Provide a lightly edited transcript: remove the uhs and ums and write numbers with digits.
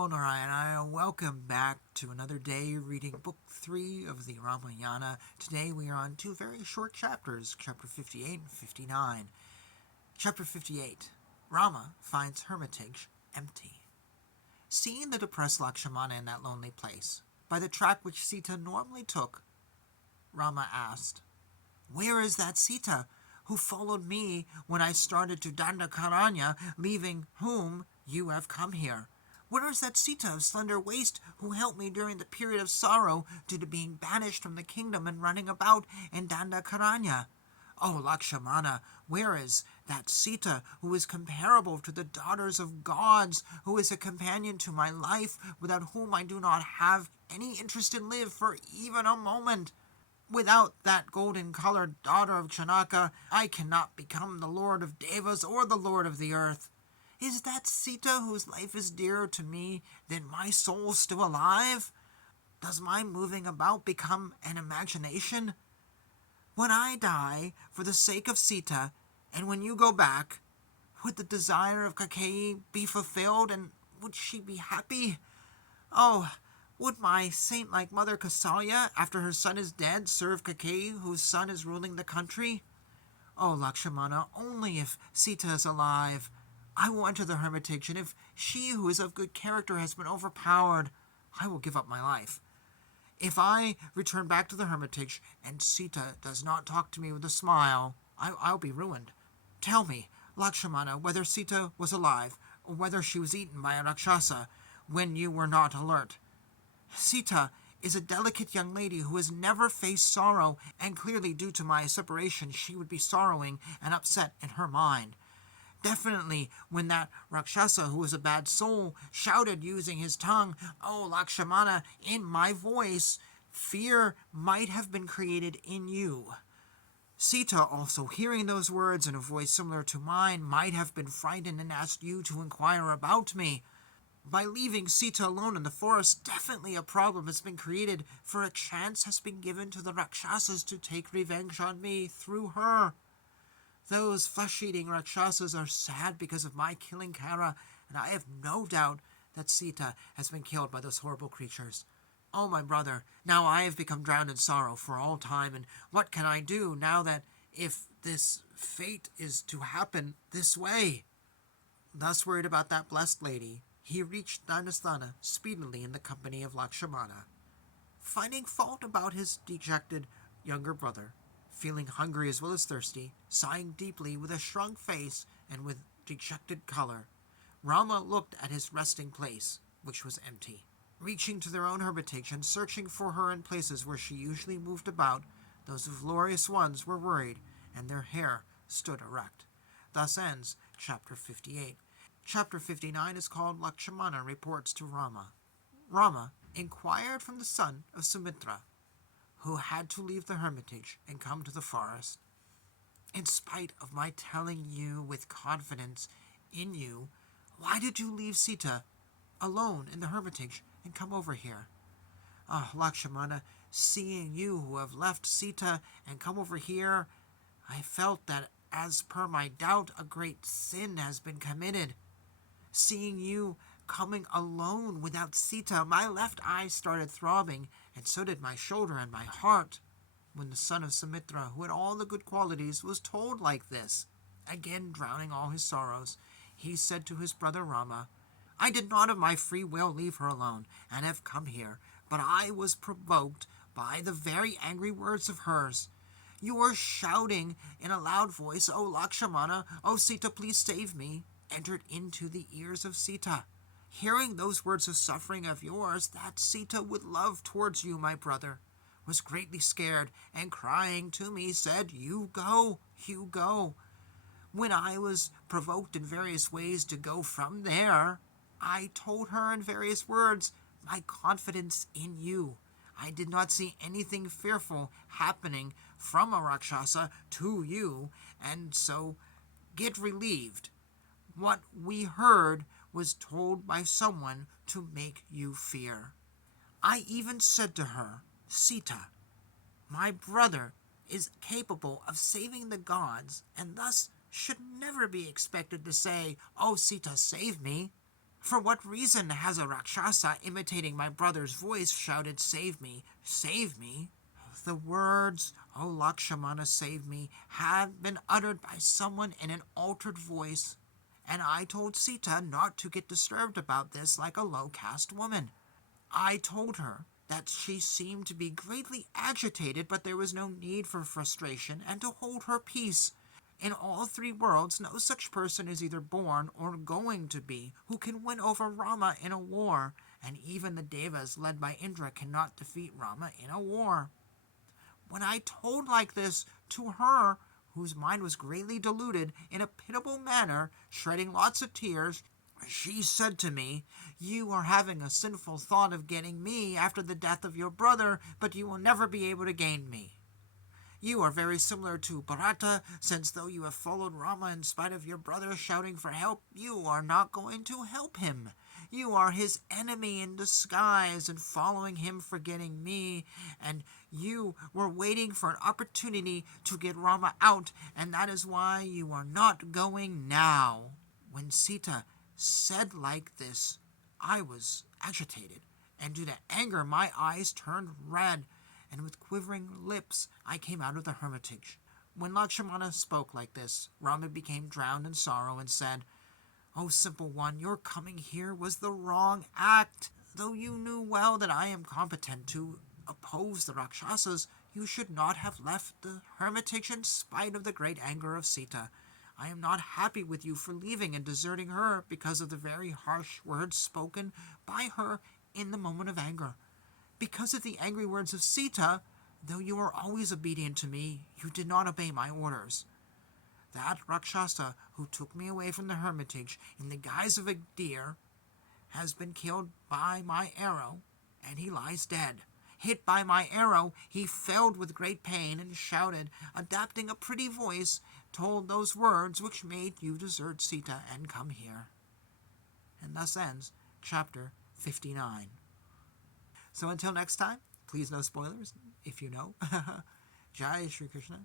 Namo Narayana. Welcome back to another day reading Book 3 of the Ramayana. Today we are on two very short chapters, Chapter 58 and 59. Chapter 58. Rama finds Hermitage empty. Seeing the depressed Lakshmana in that lonely place, by the track which Sita normally took, Rama asked, "Where is that Sita who followed me when I started to Dandakaranya, leaving whom you have come here? Where is that Sita of slender waist who helped me during the period of sorrow due to being banished from the kingdom and running about in Dandakaranya? Oh, Lakshmana, where is that Sita who is comparable to the daughters of gods, who is a companion to my life, without whom I do not have any interest in live for even a moment? Without that golden-colored daughter of Chanaka, I cannot become the Lord of Devas or the Lord of the earth. Is that Sita whose life is dearer to me than my soul still alive? Does my moving about become an imagination? When I die for the sake of Sita, and when you go back, would the desire of Kakeyi be fulfilled, and would she be happy? Oh, would my saint-like mother Kausalya, after her son is dead, serve Kakeyi, whose son is ruling the country? Oh, Lakshmana, only if Sita is alive, I will enter the hermitage, and if she who is of good character has been overpowered, I will give up my life. If I return back to the hermitage, and Sita does not talk to me with a smile, I'll be ruined. Tell me, Lakshmana, whether Sita was alive, or whether she was eaten by a Rakshasa, when you were not alert. Sita is a delicate young lady who has never faced sorrow, and clearly due to my separation she would be sorrowing and upset in her mind. Definitely, when that Rakshasa, who was a bad soul, shouted using his tongue, 'Oh, Lakshmana,' in my voice, fear might have been created in you. Sita, also hearing those words in a voice similar to mine, might have been frightened and asked you to inquire about me. By leaving Sita alone in the forest, definitely a problem has been created, for a chance has been given to the Rakshasas to take revenge on me through her. Those flesh-eating Rakshasas are sad because of my killing Kara, and I have no doubt that Sita has been killed by those horrible creatures. Oh, my brother, now I have become drowned in sorrow for all time, and what can I do now that if this fate is to happen this way?" Thus worried about that blessed lady, he reached Dandasthana speedily in the company of Lakshmana. Finding fault about his dejected younger brother, feeling hungry as well as thirsty, sighing deeply with a shrunk face and with dejected color, Rama looked at his resting place, which was empty. Reaching to their own hermitage and searching for her in places where she usually moved about, those glorious ones were worried, and their hair stood erect. Thus ends Chapter 58. Chapter 59 is called Lakshmana Reports to Rama. Rama inquired from the son of Sumitra, who had to leave the hermitage and come to the forest. "In spite of my telling you with confidence in you, why did you leave Sita alone in the hermitage and come over here?" "Ah, Lakshmana, seeing you who have left Sita and come over here, I felt that, as per my doubt, a great sin has been committed. Seeing you coming alone without Sita, my left eye started throbbing, and so did my shoulder and my heart." When the son of Sumitra, who had all the good qualities, was told like this, again drowning all his sorrows, he said to his brother Rama, "I did not of my free will leave her alone, and have come here, but I was provoked by the very angry words of hers. You were shouting in a loud voice, 'Oh, Lakshmana, oh, Sita, please save me,' entered into the ears of Sita. Hearing those words of suffering of yours, that Sita with love towards you, my brother, was greatly scared, and crying to me said, 'You go, you go.' When I was provoked in various ways to go from there, I told her in various words my confidence in you. I did not see anything fearful happening from a Rakshasa to you, and so get relieved. What we heard was told by someone to make you fear. I even said to her, 'Sita, my brother is capable of saving the gods, and thus should never be expected to say, "Oh, Sita, save me." For what reason has a Rakshasa imitating my brother's voice shouted, 'Save me, save me'? The words, 'O Lakshmana, save me', had been uttered by someone in an altered voice, and I told Sita not to get disturbed about this like a low-caste woman. I told her that she seemed to be greatly agitated, but there was no need for frustration, and to hold her peace. In all three worlds, no such person is either born or going to be who can win over Rama in a war, and even the Devas led by Indra cannot defeat Rama in a war. When I told like this to her, whose mind was greatly deluded, in a pitiable manner, shedding lots of tears, she said to me, 'You are having a sinful thought of getting me after the death of your brother, but you will never be able to gain me. You are very similar to Bharata, since though you have followed Rama in spite of your brother shouting for help, you are not going to help him. You are his enemy in disguise and following him forgetting me, and you were waiting for an opportunity to get Rama out, and that is why you are not going now.' When Sita said like this, I was agitated, and due to anger my eyes turned red, and with quivering lips I came out of the hermitage. When Lakshmana spoke like this, Rama became drowned in sorrow and said, 'O simple one, your coming here was the wrong act. Though you knew well that I am competent to oppose the Rakshasas, you should not have left the hermitage in spite of the great anger of Sita. I am not happy with you for leaving and deserting her because of the very harsh words spoken by her in the moment of anger. Because of the angry words of Sita, though you are always obedient to me, you did not obey my orders. That Rakshasa who took me away from the hermitage in the guise of a deer has been killed by my arrow, and he lies dead. Hit by my arrow, he failed with great pain and shouted, adapting a pretty voice, told those words which made you desert Sita and come here.' And thus ends chapter 59. So until next time, please no spoilers, if you know. Jai Shri Krishna.